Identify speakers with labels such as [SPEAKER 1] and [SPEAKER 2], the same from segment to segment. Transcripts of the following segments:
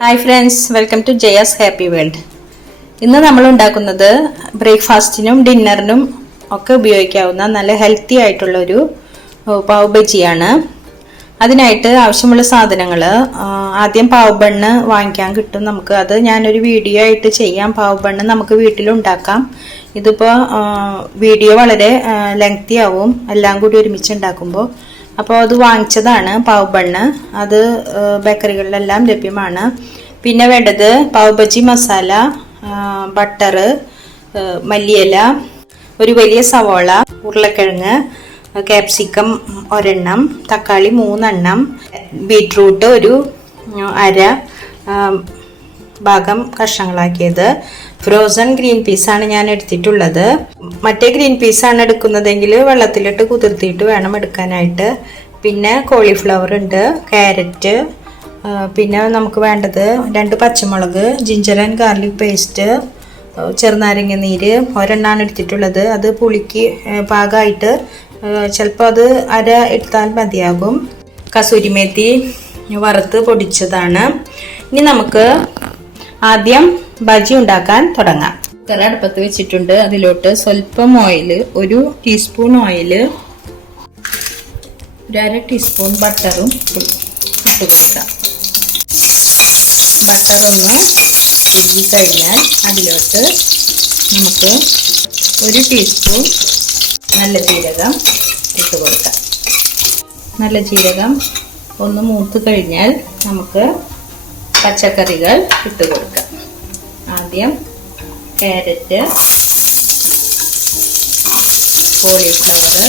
[SPEAKER 1] Hi friends welcome to Jaya's happy world ഇന്ന് നമ്മൾ ഉണ്ടാക്കുന്നത് ബ്രേക്ക്ഫാസ്റ്റിനും ഡിന്നറിനും ഒക്കെ ഉപയോഗിക്കാവുന്ന നല്ല ഹെൽത്തി ആയിട്ടുള്ള ഒരു പാവ് ബജിയാണ്. അതിനായിട്ട് ആവശ്യമുള്ള സാധനങ്ങൾ ആദ്യം പാവ് ബണ്ണ് വാങ്ങിക്കാൻ കിട്ടും നമുക്ക്. അത് ഞാനൊരു വീഡിയോ ആയിട്ട് ചെയ്യാം. പാവ് ബണ്ണ് നമുക്ക് വീട്ടിലുണ്ടാക്കാം ഇതിപ്പോൾ വീഡിയോ വളരെ ലെങ്തി ആവും. എല്ലാം കൂടി ഒരുമിച്ച് ഉണ്ടാക്കുമ്പോൾ അപ്പോൾ അത് വാങ്ങിച്ചതാണ് പാവ് ബണ്ണ്. അത് ബേക്കറികളിലെല്ലാം ലഭ്യമാണ്. പിന്നെ വേണ്ടത് പാവ് ബജി മസാല ബട്ടർ മല്ലിയില ഒരു വലിയ സവോള ഉരുളക്കിഴങ്ങ് ക്യാപ്സിക്കം ഒരെണ്ണം തക്കാളി മൂന്നെണ്ണം ബീട്രൂട്ട് ഒരു അര ഭാഗം കഷ്ണങ്ങളാക്കിയത്. ഫ്രോസൺ ഗ്രീൻ പീസാണ് ഞാൻ എടുത്തിട്ടുള്ളത്. മറ്റേ ഗ്രീൻ പീസാണ് എടുക്കുന്നതെങ്കിൽ വെള്ളത്തിലിട്ട് കുതിർത്തിയിട്ട് വേണം എടുക്കാനായിട്ട്. പിന്നെ കോളിഫ്ലവർ ഉണ്ട് ക്യാരറ്റ് പിന്നെ നമുക്ക് വേണ്ടത് രണ്ട് പച്ചമുളക് ജിഞ്ചർ ആൻഡ് ഗാർലിക് പേസ്റ്റ് ചെറുനാരങ്ങ നീര് ഒരെണ്ണാണ് എടുത്തിട്ടുള്ളത്. അത് പുളിക്ക് പാകമായിട്ട് ചിലപ്പോൾ അത് അര എടുത്താൽ മതിയാകും. കസൂരിമേത്തി വറുത്ത് പൊടിച്ചതാണ്. ഇനി നമുക്ക് ആദ്യം ബജി ഉണ്ടാക്കാൻ തുടങ്ങാം. കുക്കർ അടുപ്പത്ത് വെച്ചിട്ടുണ്ട്. അതിലോട്ട് സ്വല്പം ഓയിൽ ഒരു ടീസ്പൂൺ ഓയിൽ ഒരു അര ടീസ്പൂൺ ബട്ടറും ഇട്ട് കൊടുക്കാം. ബട്ടറൊന്ന് ഉരുകി കഴിഞ്ഞാൽ അതിലോട്ട് നമുക്ക് ഒരു ടീസ്പൂൺ നല്ല ജീരകം ഇട്ട് കൊടുക്കാം. നല്ല ജീരകം ഒന്ന് മൂത്ത് കഴിഞ്ഞാൽ നമുക്ക് പച്ചക്കറികൾ ഇട്ട് കൊടുക്കാം ആദ്യം ക്യാരറ്റ് കോളിഫ്ലവർ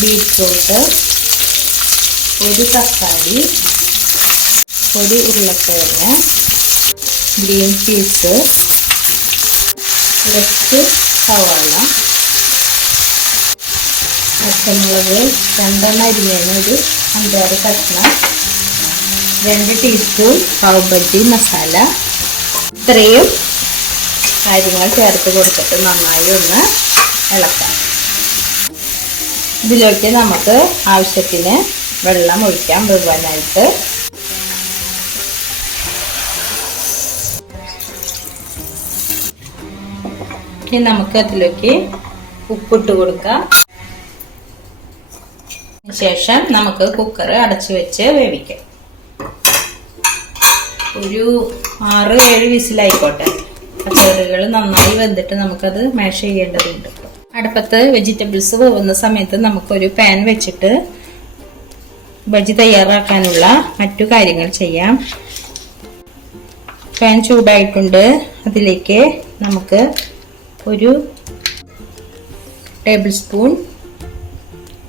[SPEAKER 1] ബീറ്റ്റൂട്ട് ഒരു തക്കാളി ഒരു ഉരുളക്കിഴങ്ങ് ഗ്രീൻ പീസ് കുറച്ച് സവാള പച്ചമുളക് രണ്ടെണ്ണം അരിഞ്ഞതിന് ഒരു അഞ്ചാറ് കഷ്ണം രണ്ട് ടീസ്പൂൺ പാവ്ബജി മസാല ഇത്രയും കാര്യങ്ങൾ ചേർത്ത് കൊടുത്തിട്ട് നന്നായി ഒന്ന് ഇളക്കാം. ഇതിലേക്ക് നമുക്ക് ആവശ്യത്തിന് വെള്ളം ഒഴിക്കാം വെറുവാനായിട്ട് ഇനി നമുക്ക് അതിലേക്ക് ഉപ്പിട്ട് കൊടുക്കാം. ശേഷം നമുക്ക് കുക്കർ അടച്ചു വെച്ച് വേവിക്കാം. ഒരു ആറ് ഏഴ് വിസിലായിക്കോട്ടെ. പച്ചക്കറികൾ നന്നായി വെന്തിട്ട് നമുക്കത് മാഷ് ചെയ്യേണ്ടതുണ്ട്. അടുപ്പത്ത് വെജിറ്റബിൾസ് പോകുന്ന സമയത്ത് നമുക്കൊരു പാൻ വെച്ചിട്ട് ബജി തയ്യാറാക്കാനുള്ള മറ്റു കാര്യങ്ങൾ ചെയ്യാം. പാൻ ചൂടായിട്ടുണ്ട്. അതിലേക്ക് നമുക്ക് ഒരു ടേബിൾ സ്പൂൺ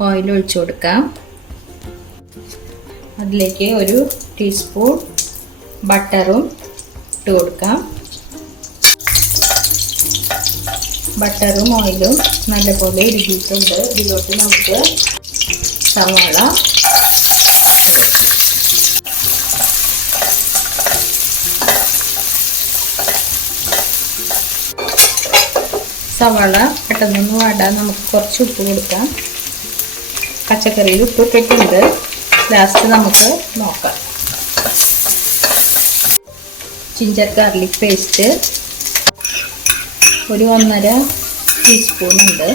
[SPEAKER 1] ഓയിൽ ഒഴിച്ചു കൊടുക്കാം. അതിലേക്ക് ഒരു ടീസ്പൂൺ ബട്ടറും ഇട്ട് കൊടുക്കാം. ബട്ടറും ഓയിലും നല്ലപോലെ ഇരുകിയിട്ടുണ്ട് ഇതിലോട്ട് നമുക്ക് സവാള സവാള പെട്ടെന്നൊന്ന് വാടാൻ നമുക്ക് കുറച്ച് ഉപ്പ് കൊടുക്കാം. പച്ചക്കറിയിൽ ഉപ്പ് ഇട്ടിട്ടുണ്ട്. ലാസ്റ്റ് നമുക്ക് നോക്കാം. ജിഞ്ചർ ഗാർലിക് പേസ്റ്റ് ഒരു ഒന്നര ടീസ്പൂൺ ഉണ്ട്.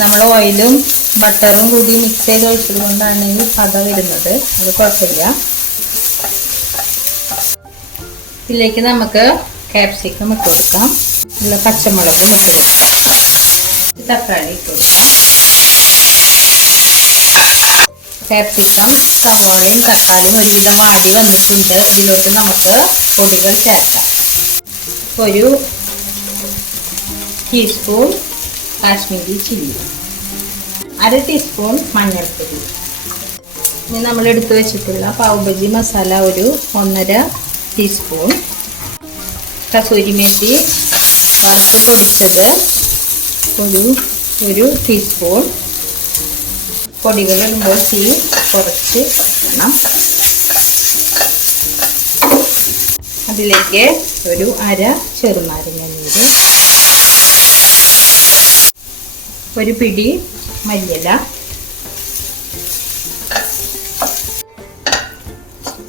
[SPEAKER 1] നമ്മൾ ഓയിലും ബട്ടറും കൂടി മിക്സ് ചെയ്ത് ഒഴിച്ചുകൊണ്ടാണ് ഈ പത വരുന്നത്. അത് കുഴപ്പമില്ല. ഇതിലേക്ക് നമുക്ക് ക്യാപ്സിക്കം ഇട്ട് കൊടുക്കാം. ഉള്ള പച്ചമുളക് തക്കാളി ഇട്ട് കൊടുക്കാം. ക്യാപ്സിക്കം സവോളയും തക്കാളിയും ഒരുവിധം വാടി വന്നിട്ടുണ്ട്. ഇതിലോട്ട് നമുക്ക് പൊടികൾ ചേർക്കാം. ഒരു ടീസ്പൂൺ കാശ്മീരി ചില്ലി. അര ടീസ്പൂൺ മഞ്ഞൾപ്പൊടി. ഇനി നമ്മൾ എടുത്തു വെച്ചിട്ടുള്ള പാവ് ബജി മസാല ഒരു ഒന്നര ടീസ്പൂൺ കസൂരി മേത്തി വറുത്ത് പൊടിച്ചത് ഒരു ഒരു ടീസ്പൂൺ പൊടികൾ ഇടുമ്പോൾ തീ കുറച്ച് വെക്കണം. അതിലേക്ക് ഒരു അര ചെറുനാരങ്ങ നീര് ഒരു പിടി മല്ലില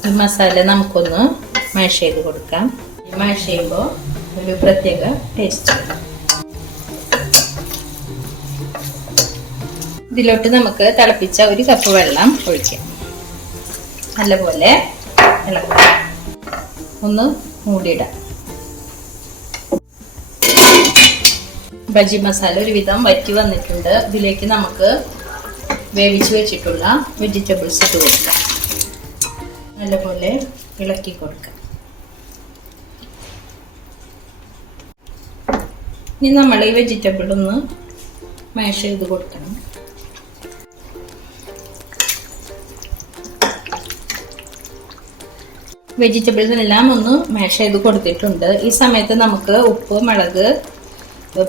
[SPEAKER 1] ഈ മസാല നമുക്കൊന്ന് മാഷ് ചെയ്ത് കൊടുക്കാം. മാഷ് ചെയ്യുമ്പോൾ ഒരു പ്രത്യേക ടേസ്റ്റ് ഇതിലോട്ട് നമുക്ക് തിളപ്പിച്ച ഒരു കപ്പ് വെള്ളം ഒഴിക്കാം. നല്ലപോലെ ഒന്ന് മൂടിയിടാം ബജി മസാല ഒരുവിധം വറ്റി വന്നിട്ടുണ്ട്. ഇതിലേക്ക് നമുക്ക് വേവിച്ച് വെച്ചിട്ടുള്ള വെജിറ്റബിൾസ് ഇട്ട് കൊടുക്കാം. നല്ലപോലെ ഇളക്കി കൊടുക്കാം. ഇനി നമ്മൾ ഈ വെജിറ്റബിൾ ഒന്ന് മാഷ് ചെയ്ത് കൊടുക്കണം. വെജിറ്റബിൾസിനെല്ലാം ഒന്ന് മാഷ് ചെയ്ത് കൊടുത്തിട്ടുണ്ട്. ഈ സമയത്ത് നമുക്ക് ഉപ്പ് മുളക്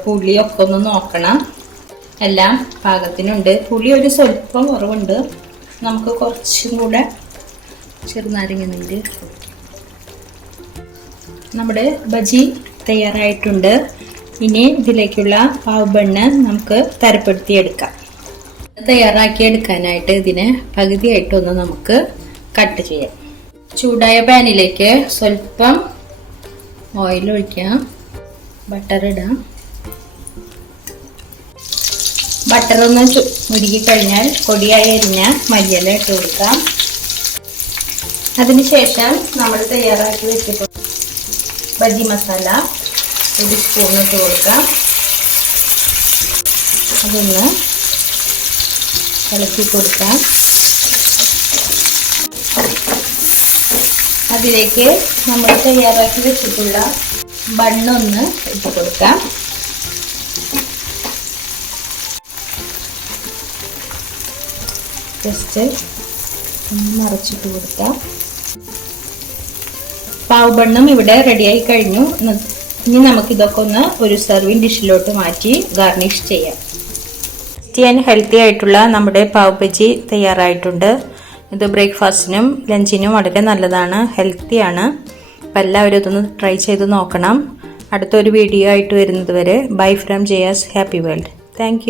[SPEAKER 1] പുളി ഒക്കെ ഒന്ന് നോക്കണം. എല്ലാം പാകത്തിനുണ്ട്. പുളി ഒരു സ്വല്പം കുറവുണ്ട്. നമുക്ക് കുറച്ചും കൂടെ ചെറുനാരങ്ങ നീര് നമ്മുടെ ബജി തയ്യാറായിട്ടുണ്ട്. ഇനി ഇതിലേക്കുള്ള പാവ് ബണ്ണ് നമുക്ക് തരപ്പെടുത്തിയെടുക്കാം. തയ്യാറാക്കി എടുക്കാനായിട്ട് ഇതിനെ പകുതിയായിട്ടൊന്ന് നമുക്ക് കട്ട് ചെയ്യാം. ചൂടായ പാനിലേക്ക് സ്വല്പം ഓയിൽ ഒഴിക്കാം ബട്ടർ ഇടാം. ബട്ടർ ഒന്ന് മുരുകി കഴിഞ്ഞാൽ പൊടിയായി അരിഞ്ഞ മല്ലിയില ഇട്ട് കൊടുക്കാം. അതിനുശേഷം നമ്മൾ തയ്യാറാക്കി വെച്ചിട്ട് ബജി മസാല ഒരു സ്പൂൺ ഇട്ട് കൊടുക്കാം. അതൊന്ന് ഇളക്കി കൊടുക്കാം. അതിലേക്ക് നമ്മൾ തയ്യാറാക്കി വെച്ചിട്ടുള്ള ബണ്ണൊന്ന് ഇട്ട് കൊടുക്കാം. ജസ്റ്റ് മറച്ചിട്ട് കൊടുക്കാം. പാവ് ബണ്ണും ഇവിടെ റെഡിയായി കഴിഞ്ഞു. ഇനി നമുക്ക് ഇതൊക്കെ ഒന്ന് ഒരു സെർവിങ് ഡിഷിലോട്ട് മാറ്റി ഗാർണിഷ് ചെയ്യാം. ടേസ്റ്റി ആൻഡ് ഹെൽത്തി ആയിട്ടുള്ള നമ്മുടെ പാവ് ബജി തയ്യാറായിട്ടുണ്ട്. ഇത് ബ്രേക്ക്ഫാസ്റ്റിനും ലഞ്ചിനും വളരെ നല്ലതാണ് ഹെൽത്തിയാണ് അപ്പം എല്ലാവരും ഇതൊന്ന് ട്രൈ ചെയ്ത് നോക്കണം. അടുത്തൊരു വീഡിയോ ആയിട്ട് വരുന്നത് വരെ bye from Jaya's happy world thank